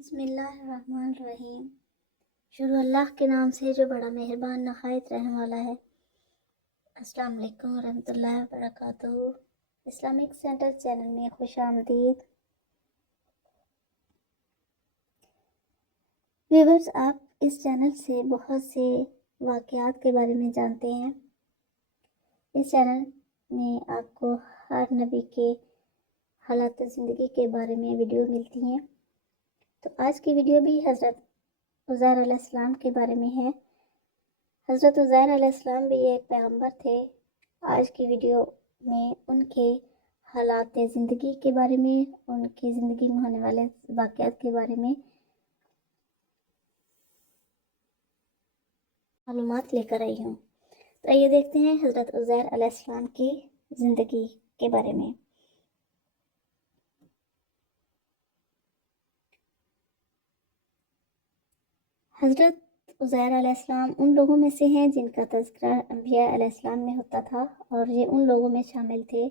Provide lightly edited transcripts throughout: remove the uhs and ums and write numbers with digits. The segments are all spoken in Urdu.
بسم اللہ الرحمن الرحیم۔ شروع اللہ کے نام سے جو بڑا مہربان نہایت رحم والا ہے۔ السلام علیکم ورحمۃ اللہ وبرکاتہ۔ اسلامک سینٹر چینل میں خوش آمدید۔ ویورز، آپ اس چینل سے بہت سے واقعات کے بارے میں جانتے ہیں۔ اس چینل میں آپ کو ہر نبی کے حالات زندگی کے بارے میں ویڈیو ملتی ہیں۔ تو آج کی ویڈیو بھی حضرت عزیر علیہ السلام کے بارے میں ہے۔ حضرت عزیر علیہ السلام بھی ایک پیغمبر تھے۔ آج کی ویڈیو میں ان کے حالات زندگی کے بارے میں، ان کی زندگی میں ہونے والے واقعات کے بارے میں معلومات لے کر آئی ہوں۔ تو آئیے دیکھتے ہیں حضرت عزیر علیہ السلام کی زندگی کے بارے میں۔ حضرت عزیر علیہ السلام ان لوگوں میں سے ہیں جن کا تذکرہ انبیاء علیہ السلام میں ہوتا تھا، اور یہ ان لوگوں میں شامل تھے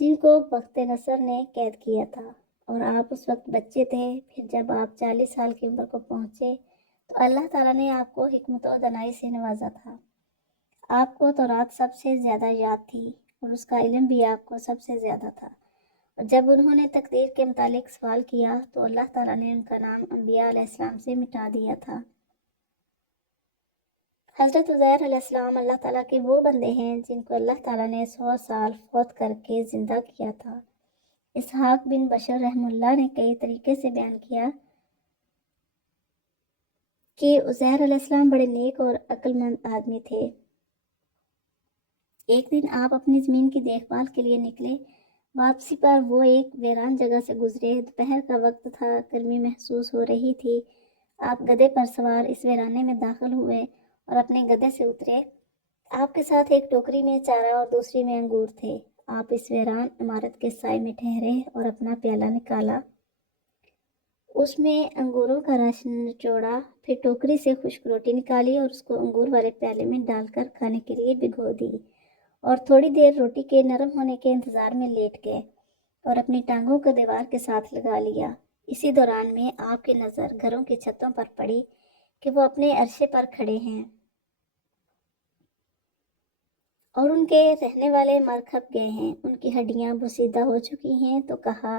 جن کو بخت نصر نے قید کیا تھا، اور آپ اس وقت بچے تھے۔ پھر جب آپ 40 سال کی عمر کو پہنچے تو اللہ تعالیٰ نے آپ کو حکمت و دانائی سے نوازا تھا۔ آپ کو تورات سب سے زیادہ یاد تھی، اور اس کا علم بھی آپ کو سب سے زیادہ تھا۔ اور جب انہوں نے تقدیر کے متعلق سوال کیا تو اللہ تعالیٰ نے ان کا نام انبیاء علیہ السلام سے مٹا دیا تھا۔ حضرت عزیر علیہ السلام اللہ تعالیٰ کے وہ بندے ہیں جن کو اللہ تعالیٰ نے 100 سال فوت کر کے زندہ کیا تھا۔ اسحاق بن بشر رحم اللہ نے کئی طریقے سے بیان کیا کہ عزیر علیہ السلام بڑے نیک اور عقل مند آدمی تھے۔ ایک دن آپ اپنی زمین کی دیکھ بھال کے لیے نکلے۔ واپسی پر وہ ایک ویران جگہ سے گزرے۔ دوپہر کا وقت تھا، گرمی محسوس ہو رہی تھی۔ آپ گدھے پر سوار اس ویرانے میں داخل ہوئے اور اپنے گدھے سے اترے۔ آپ کے ساتھ ایک ٹوکری میں چارہ اور دوسری میں انگور تھے۔ آپ اس ویران عمارت کے سائے میں ٹھہرے اور اپنا پیالہ نکالا، اس میں انگوروں کا رس نچوڑا، پھر ٹوکری سے خشک روٹی نکالی اور اس کو انگور والے پیالے میں ڈال کر کھانے کے لیے بھگو دی، اور تھوڑی دیر روٹی کے نرم ہونے کے انتظار میں لیٹ گئے اور اپنی ٹانگوں کو دیوار کے ساتھ لگا لیا۔ اسی دوران میں آپ کی نظر گھروں کی چھتوں پر پڑی کہ وہ اپنے عرصے پر کھڑے ہیں اور ان کے رہنے والے مر کھپ گئے ہیں، ان کی ہڈیاں بوسیدہ ہو چکی ہیں۔ تو کہا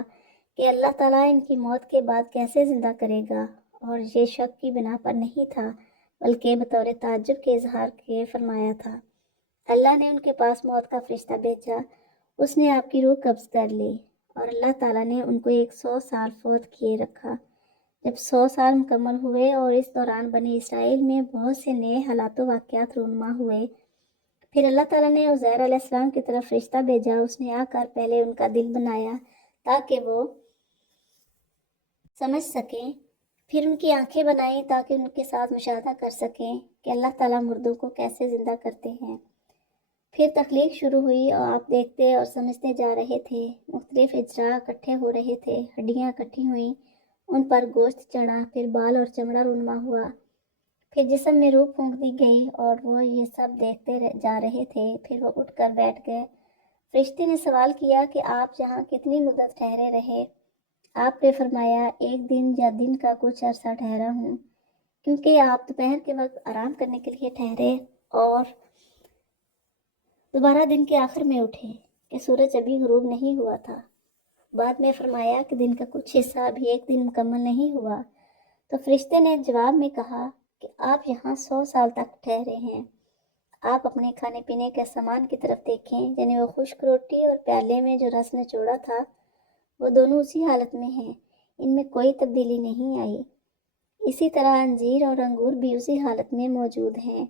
کہ اللہ تعالیٰ ان کی موت کے بعد کیسے زندہ کرے گا؟ اور یہ شک کی بنا پر نہیں تھا، بلکہ بطور تعجب کے اظہار کے فرمایا تھا۔ اللہ نے ان کے پاس موت کا فرشتہ بھیجا، اس نے آپ کی روح قبض کر لی، اور اللہ تعالیٰ نے ان کو 100 سال فوت کیے رکھا۔ جب 100 سال مکمل ہوئے اور اس دوران بنی اسرائیل میں بہت سے نئے حالات و واقعات رونما ہوئے، پھر اللہ تعالیٰ نے عزیر علیہ السلام کی طرف فرشتہ بھیجا۔ اس نے آ کر پہلے ان کا دل بنایا تاکہ وہ سمجھ سکیں، پھر ان کی آنکھیں بنائیں تاکہ ان کے ساتھ مشاہدہ کر سکیں کہ اللہ تعالیٰ مردوں کو کیسے زندہ کرتے ہیں۔ پھر تخلیق شروع ہوئی اور آپ دیکھتے اور سمجھتے جا رہے تھے۔ مختلف اجزاء اکٹھے ہو رہے تھے، ہڈیاں اکٹھی ہوئیں، ان پر گوشت چڑھا، پھر بال اور چمڑا رونما ہوا، پھر جسم میں روح پھونک دی گئی، اور وہ یہ سب دیکھتے جا رہے تھے۔ پھر وہ اٹھ کر بیٹھ گئے۔ فرشتے نے سوال کیا کہ آپ یہاں کتنی مدت ٹھہرے رہے؟ آپ نے فرمایا، ایک دن یا دن کا کچھ عرصہ ٹھہرا ہوں، کیونکہ آپ دوپہر کے وقت آرام کرنے کے لیے ٹھہرے اور دوبارہ دن کے آخر میں اٹھے کہ سورج ابھی غروب نہیں ہوا تھا۔ بعد میں فرمایا کہ دن کا کچھ حصہ ابھی ایک دن مکمل نہیں ہوا۔ تو فرشتے نے جواب میں کہا کہ آپ یہاں 100 سال تک ٹھہرے ہیں۔ آپ اپنے کھانے پینے کے سامان کی طرف دیکھیں، یعنی وہ خشک روٹی اور پیالے میں جو رس نچوڑا تھا، وہ دونوں اسی حالت میں ہیں، ان میں کوئی تبدیلی نہیں آئی۔ اسی طرح انجیر اور انگور بھی اسی حالت میں موجود ہیں۔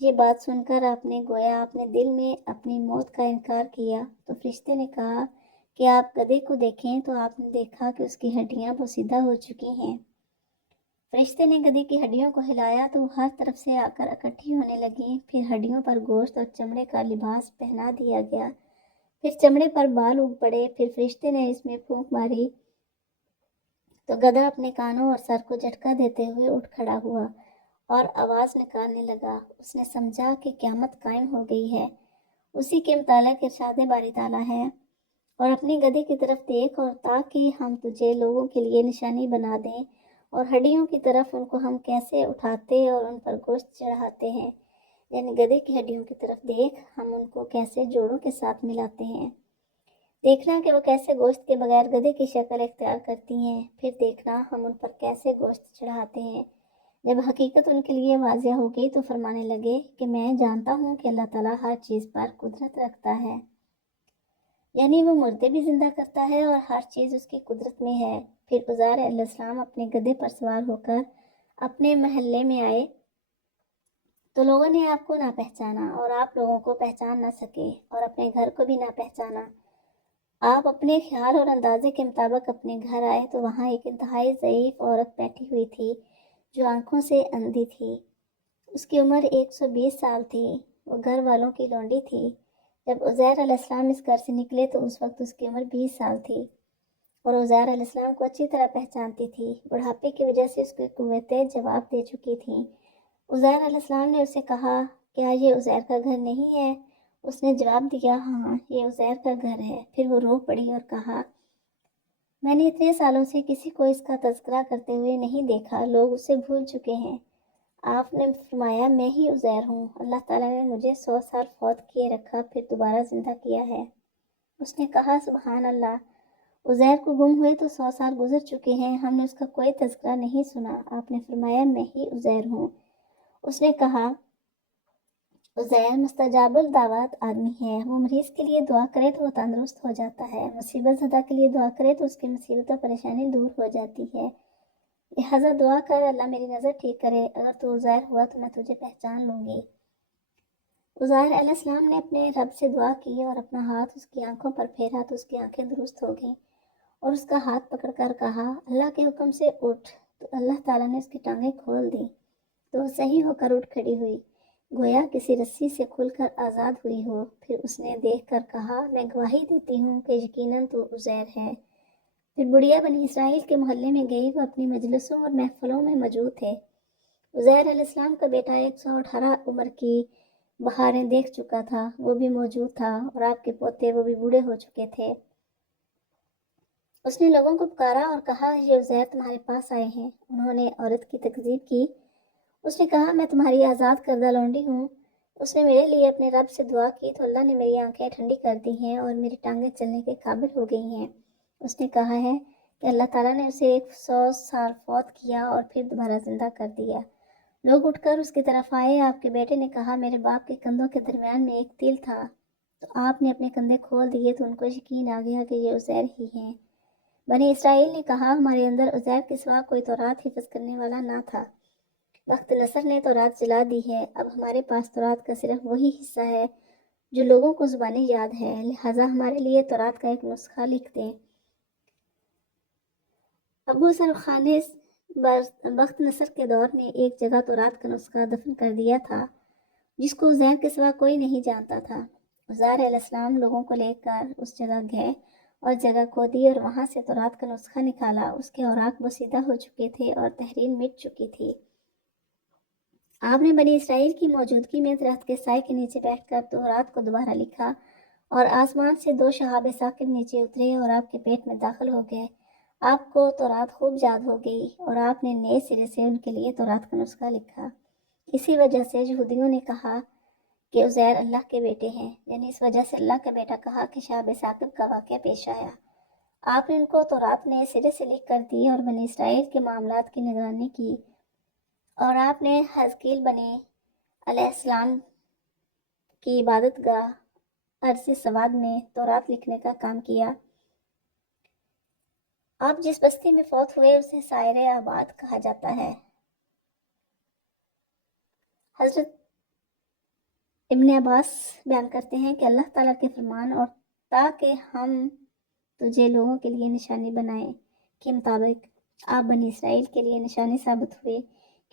یہ بات سن کر آپ نے گویا اپنے دل میں اپنی موت کا انکار کیا۔ تو فرشتے نے کہا کہ آپ گدھے کو دیکھیں، تو آپ نے دیکھا کہ اس کی ہڈیاں بوسیدہ ہو چکی ہیں۔ فرشتے نے گدھے کی ہڈیوں کو ہلایا تو وہ ہر طرف سے آ کر اکٹھی ہونے لگیں۔ پھر ہڈیوں پر گوشت اور چمڑے کا لباس پہنا دیا گیا، پھر چمڑے پر بال اگ پڑے۔ پھر فرشتے نے اس میں پھونک ماری تو گدھا اپنے کانوں اور سر کو جھٹکا دیتے ہوئے اٹھ کھڑا ہوا اور آواز نکالنے لگا۔ اس نے سمجھا کہ قیامت قائم ہو گئی ہے۔ اسی کے متعلق ارشاد باری تعالیٰ ہے، اور اپنے گدھے کی طرف دیکھ، اور تاکہ ہم تجھے لوگوں کے لیے نشانی بنا دیں، اور ہڈیوں کی طرف ان کو ہم کیسے اٹھاتے اور ان پر گوشت چڑھاتے ہیں، یعنی گدھے کی ہڈیوں کی طرف دیکھ ہم ان کو کیسے جوڑوں کے ساتھ ملاتے ہیں۔ دیکھنا کہ وہ کیسے گوشت کے بغیر گدھے کی شکل اختیار کرتی ہیں، پھر دیکھنا ہم ان پر کیسے گوشت چڑھاتے ہیں۔ جب حقیقت ان کے لیے واضح ہوگی تو فرمانے لگے کہ میں جانتا ہوں کہ اللہ تعالیٰ ہر چیز پر قدرت رکھتا ہے، یعنی وہ مردے بھی زندہ کرتا ہے اور ہر چیز اس کی قدرت میں ہے۔ پھر عزیر علیہ السلام اپنے گدھے پر سوار ہو کر اپنے محلے میں آئے تو لوگوں نے آپ کو نہ پہچانا اور آپ لوگوں کو پہچان نہ سکے اور اپنے گھر کو بھی نہ پہچانا۔ آپ اپنے خیال اور اندازے کے مطابق اپنے گھر آئے تو وہاں ایک انتہائی ضعیف عورت بیٹھی ہوئی تھی جو آنکھوں سے اندھی تھی۔ اس کی عمر 120 سال تھی، وہ گھر والوں کی لونڈی تھی۔ جب عزیر علیہ السلام اس گھر سے نکلے تو اس وقت اس کی عمر 20 سال تھی اور عزیر علیہ السلام کو اچھی طرح پہچانتی تھی۔ بڑھاپے کی وجہ سے اس کی قوتیں جواب دے چکی تھیں۔ عزیر علیہ السلام نے اسے کہا، کیا یہ عزیر کا گھر نہیں ہے؟ اس نے جواب دیا، ہاں یہ عزیر کا گھر ہے۔ پھر وہ رو پڑی اور کہا، میں نے اتنے سالوں سے کسی کو اس کا تذکرہ کرتے ہوئے نہیں دیکھا، لوگ اسے بھول چکے ہیں۔ آپ نے فرمایا، میں ہی عزیر ہوں، اللہ تعالیٰ نے مجھے 100 سال فوت کیے رکھا پھر دوبارہ زندہ کیا ہے۔ اس نے کہا، سبحان اللہ، عزیر کو گم ہوئے تو 100 سال گزر چکے ہیں، ہم نے اس کا کوئی تذکرہ نہیں سنا۔ آپ نے فرمایا، میں ہی عزیر ہوں۔ اس نے کہا، عزیر مستجاب الدعوات آدمی ہے، وہ مریض کے لیے دعا کرے تو وہ تندرست ہو جاتا ہے، مصیبت زدہ کے لیے دعا کرے تو اس کی مصیبت و پریشانی دور ہو جاتی ہے، لہٰذا دعا کر اللہ میری نظر ٹھیک کرے، اگر تو عزیر ہوا تو میں تجھے پہچان لوں گی۔ عزیر علیہ السلام نے اپنے رب سے دعا کی اور اپنا ہاتھ اس کی آنکھوں پر پھیرا تو اس کی آنکھیں درست ہو گئیں اور اس کا ہاتھ پکڑ کر کہا، اللہ کے حکم سے اٹھ، تو اللہ تعالیٰ نے اس کی ٹانگیں کھول دیں تو وہ صحیح ہو کر اٹھ کھڑی ہوئی، گویا کسی رسی سے کھل کر آزاد ہوئی ہو۔ پھر اس نے دیکھ کر کہا، میں گواہی دیتی ہوں کہ یقیناً تو عزیر ہے۔ پھر بڑھیا بنی اسرائیل کے محلے میں گئی، وہ اپنی مجلسوں اور محفلوں میں موجود تھے۔ عزیر علیہ السلام کا بیٹا 118 عمر کی بہاریں دیکھ چکا تھا، وہ بھی موجود تھا، اور آپ کے پوتے وہ بھی بوڑھے ہو چکے تھے۔ اس نے لوگوں کو پکارا اور کہا، یہ عزیر تمہارے پاس آئے ہیں۔ انہوں نے عورت کی تکذیب کی۔ اس نے کہا، میں تمہاری آزاد کردہ لونڈی ہوں۔ اس نے میرے لیے اپنے رب سے دعا کی تو اللہ نے میری آنکھیں ٹھنڈی کر دی ہیں اور میری ٹانگیں چلنے کے قابل ہو گئی ہیں۔ اس نے کہا ہے کہ اللہ تعالیٰ نے اسے 100 سال فوت کیا اور پھر دوبارہ زندہ کر دیا۔ لوگ اٹھ کر اس کی طرف آئے۔ آپ کے بیٹے نے کہا، میرے باپ کے کندھوں کے درمیان میں ایک تل تھا، تو آپ نے اپنے کندھے کھول دیے تو ان کو یقین آ گیا کہ یہ عزیر ہی ہیں۔ بنی اسرائیل نے کہا، ہمارے اندر عزیر کے سوا کوئی تورات حفظ کرنے والا نہ تھا، بخت نصر نے تورات جلا دی ہے، اب ہمارے پاس تورات کا صرف وہی حصہ ہے جو لوگوں کو زبانی یاد ہے، لہٰذا ہمارے لیے تورات کا ایک نسخہ لکھ دیں۔ ابو سرخان نے بخت نصر کے دور میں ایک جگہ تورات کا نسخہ دفن کر دیا تھا جس کو عزیر کے سوا کوئی نہیں جانتا تھا۔ عزیر علیہ السلام لوگوں کو لے کر اس جگہ گئے اور جگہ کھودی اور وہاں سے تورات کا نسخہ نکالا۔ اس کے اوراق بوسیدہ ہو چکے تھے اور تحریر مٹ چکی تھی۔ آپ نے بنی اسرائیل کی موجودگی میں درخت کے سائے کے نیچے بیٹھ کر تورات کو دوبارہ لکھا اور آسمان سے 2 شہاب ثاقب نیچے اترے اور آپ کے پیٹ میں داخل ہو گئے۔ آپ کو تورات خوب یاد ہو گئی اور آپ نے نئے سرے سے ان کے لیے تورات کا نسخہ لکھا۔ اسی وجہ سے یہودیوں نے کہا کہ عزیر اللہ کے بیٹے ہیں، یعنی اس وجہ سے اللہ کا بیٹا کہا کہ شہاب ثاقب کا واقعہ پیش آیا۔ آپ نے ان کو تورات نئے سرے سے لکھ کر دی اور بنی اسرائیل کے معاملات کی نگرانی کی، اور آپ نے حزقیل بنی علیہ السلام کی عبادت گاہ ارض سواد میں تورات لکھنے کا کام کیا۔ آپ جس بستی میں فوت ہوئے اسے سائر آباد کہا جاتا ہے۔ حضرت ابن عباس بیان کرتے ہیں کہ اللہ تعالیٰ کے فرمان اور تاکہ ہم تجھے لوگوں کے لیے نشانی بنائیں کے مطابق آپ بنی اسرائیل کے لیے نشانی ثابت ہوئے،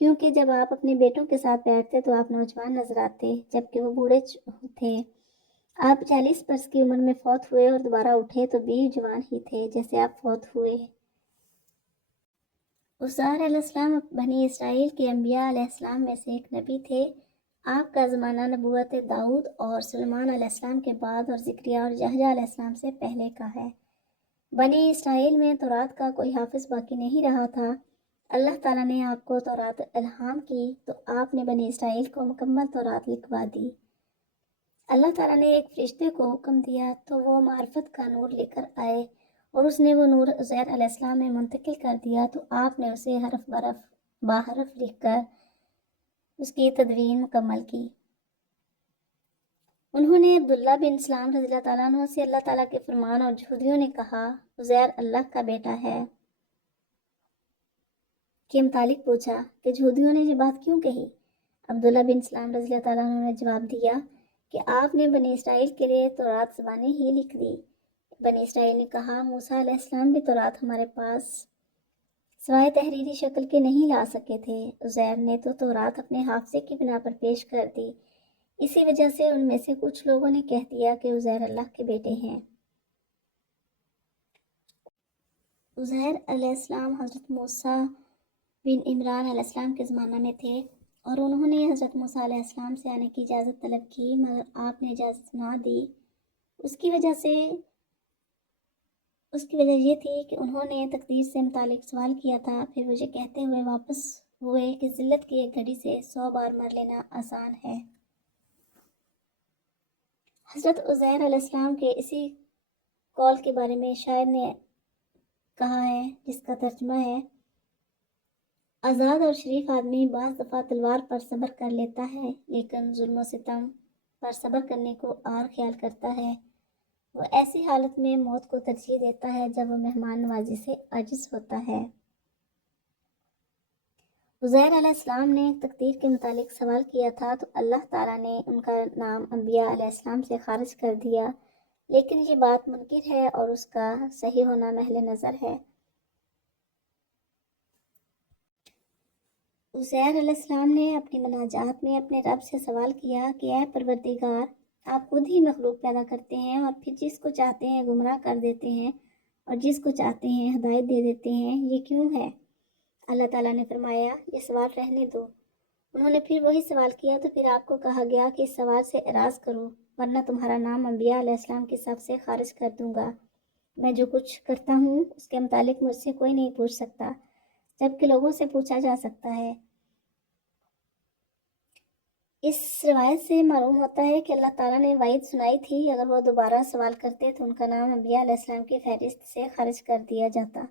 کیونکہ جب آپ اپنے بیٹوں کے ساتھ بیٹھتے تو آپ نوجوان نظر آتے جبکہ وہ بوڑھے تھے۔ آپ 40 برس کی عمر میں فوت ہوئے اور دوبارہ اٹھے تو بھی جوان ہی تھے جیسے آپ فوت ہوئے۔ عزیر علیہ السلام بنی اسرائیل کے انبیاء علیہ السلام میں سے ایک نبی تھے۔ آپ کا زمانہ نبوت داؤد اور سلیمان علیہ السلام کے بعد اور زکریا اور یحییٰ علیہ السلام سے پہلے کا ہے۔ بنی اسرائیل میں تورات کا کوئی حافظ باقی نہیں رہا تھا۔ اللہ تعالیٰ نے آپ کو تورات الہام کی تو آپ نے بنی اسرائیل کو مکمل تورات لکھوا دی۔ اللہ تعالیٰ نے ایک فرشتے کو حکم دیا تو وہ معرفت کا نور لے کر آئے اور اس نے وہ نور عزیر علیہ السلام میں منتقل کر دیا تو آپ نے اسے حرف باحرف لکھ کر اس کی تدوین مکمل کی۔ انہوں نے عبداللہ بن سلام رضی اللہ تعالیٰ عنہ سے اللہ تعالیٰ کے فرمان اور یہودیوں نے کہا عزیر اللہ کا بیٹا ہے کے متعلق پوچھا کہ یہودیوں نے یہ بات کیوں کہی؟ عبداللہ بن سلام رضی اللہ تعالیٰ عنہ نے جواب دیا کہ آپ نے بنی اسرائیل کے لیے تورات زبانیں ہی لکھ دی۔ بنی اسرائیل نے کہا موسیٰ علیہ السلام بھی تورات ہمارے پاس سوائے تحریری شکل کے نہیں لا سکے تھے۔ عزیر نے تو تورات اپنے حافظے کی بنا پر پیش کر دی، اسی وجہ سے ان میں سے کچھ لوگوں نے کہہ دیا کہ عزیر اللہ کے بیٹے ہیں۔ عزیر علیہ السلام حضرت موسیٰ بن عمران علیہ السلام کے زمانہ میں تھے اور انہوں نے حضرت موسیٰ علیہ السلام سے آنے کی اجازت طلب کی مگر آپ نے اجازت نہ دی۔ اس کی وجہ یہ تھی کہ انہوں نے تقدیر سے متعلق سوال کیا تھا، پھر وہ یہ کہتے ہوئے واپس ہوئے کہ ذلت کی ایک گھڑی سے 100 بار مر لینا آسان ہے۔ حضرت عزیر علیہ السلام کے اسی قول کے بارے میں شاعر نے کہا ہے جس کا ترجمہ ہے آزاد اور شریف آدمی بعض دفعہ تلوار پر صبر کر لیتا ہے لیکن ظلم و ستم پر صبر کرنے کو اور خیال کرتا ہے۔ وہ ایسی حالت میں موت کو ترجیح دیتا ہے جب وہ مہمان نوازی سے عاجز ہوتا ہے۔ عزیر علیہ السلام نے تقدیر کے متعلق سوال کیا تھا تو اللہ تعالیٰ نے ان کا نام انبیاء علیہ السلام سے خارج کر دیا، لیکن یہ بات منکر ہے اور اس کا صحیح ہونا محل نظر ہے۔ عزیر علیہ السلام نے اپنی مناجات میں اپنے رب سے سوال کیا کہ اے پروردگار، آپ خود ہی مخلوق پیدا کرتے ہیں اور پھر جس کو چاہتے ہیں گمراہ کر دیتے ہیں اور جس کو چاہتے ہیں ہدایت دے دیتے ہیں، یہ کیوں ہے؟ اللہ تعالیٰ نے فرمایا یہ سوال رہنے دو۔ انہوں نے پھر وہی سوال کیا تو پھر آپ کو کہا گیا کہ اس سوال سے اعراض کرو ورنہ تمہارا نام انبیاء علیہ السلام کی صف سے خارج کر دوں گا۔ میں جو کچھ کرتا ہوں اس کے متعلق مجھ سے کوئی نہیں پوچھ سکتا جبکہ لوگوں سے پوچھا جا سکتا ہے۔ اس روایت سے معلوم ہوتا ہے کہ اللہ تعالیٰ نے وعید سنائی تھی اگر وہ دوبارہ سوال کرتے تو ان کا نام انبیاء علیہ السلام کی فہرست سے خارج کر دیا جاتا۔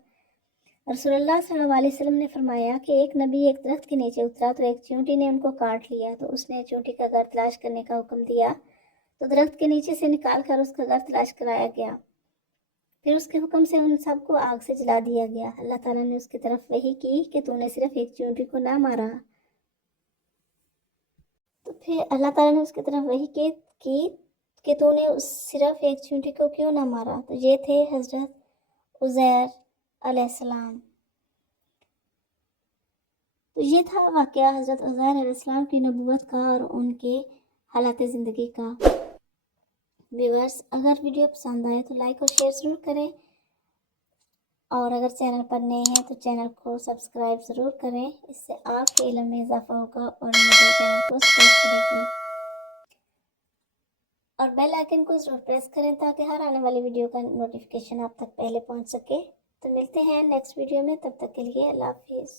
رسول اللہ صلی اللہ علیہ وسلم نے فرمایا کہ ایک نبی ایک درخت کے نیچے اترا تو ایک چیونٹی نے ان کو کاٹ لیا تو اس نے چیونٹی کا گھر تلاش کرنے کا حکم دیا تو درخت کے نیچے سے نکال کر اس کا گھر تلاش کرایا گیا، پھر اس کے حکم سے ان سب کو آگ سے جلا دیا گیا۔ اللہ تعالیٰ نے اس کی طرف وحی کی کہ تو نے صرف ایک چیونٹی کو نہ مارا، تو پھر اللہ تعالیٰ نے اس کی طرف وحی کی کہ تو نے صرف ایک چیونٹی کو کیوں نہ مارا، تو یہ تھے حضرت عزیر علیہ السلام۔ تو یہ تھا واقعہ حضرت عزیر علیہ السلام کی نبوت کا اور ان کے حالات زندگی کا۔ ویورز، اگر ویڈیو پسند آئے تو لائک اور شیئر ضرور کریں اور اگر چینل پر نئے ہیں تو چینل کو سبسکرائب ضرور کریں، اس سے آپ کے علم میں اضافہ ہوگا اور میرے چینل کو سپورٹ کرے گی اور بیل آئیکن کو ضرور پریس کریں تاکہ ہر آنے والی ویڈیو کا نوٹیفیکیشن آپ تک پہلے پہنچ سکے۔ تو ملتے ہیں نیکسٹ ویڈیو میں، تب تک کے لیے اللہ حافظ۔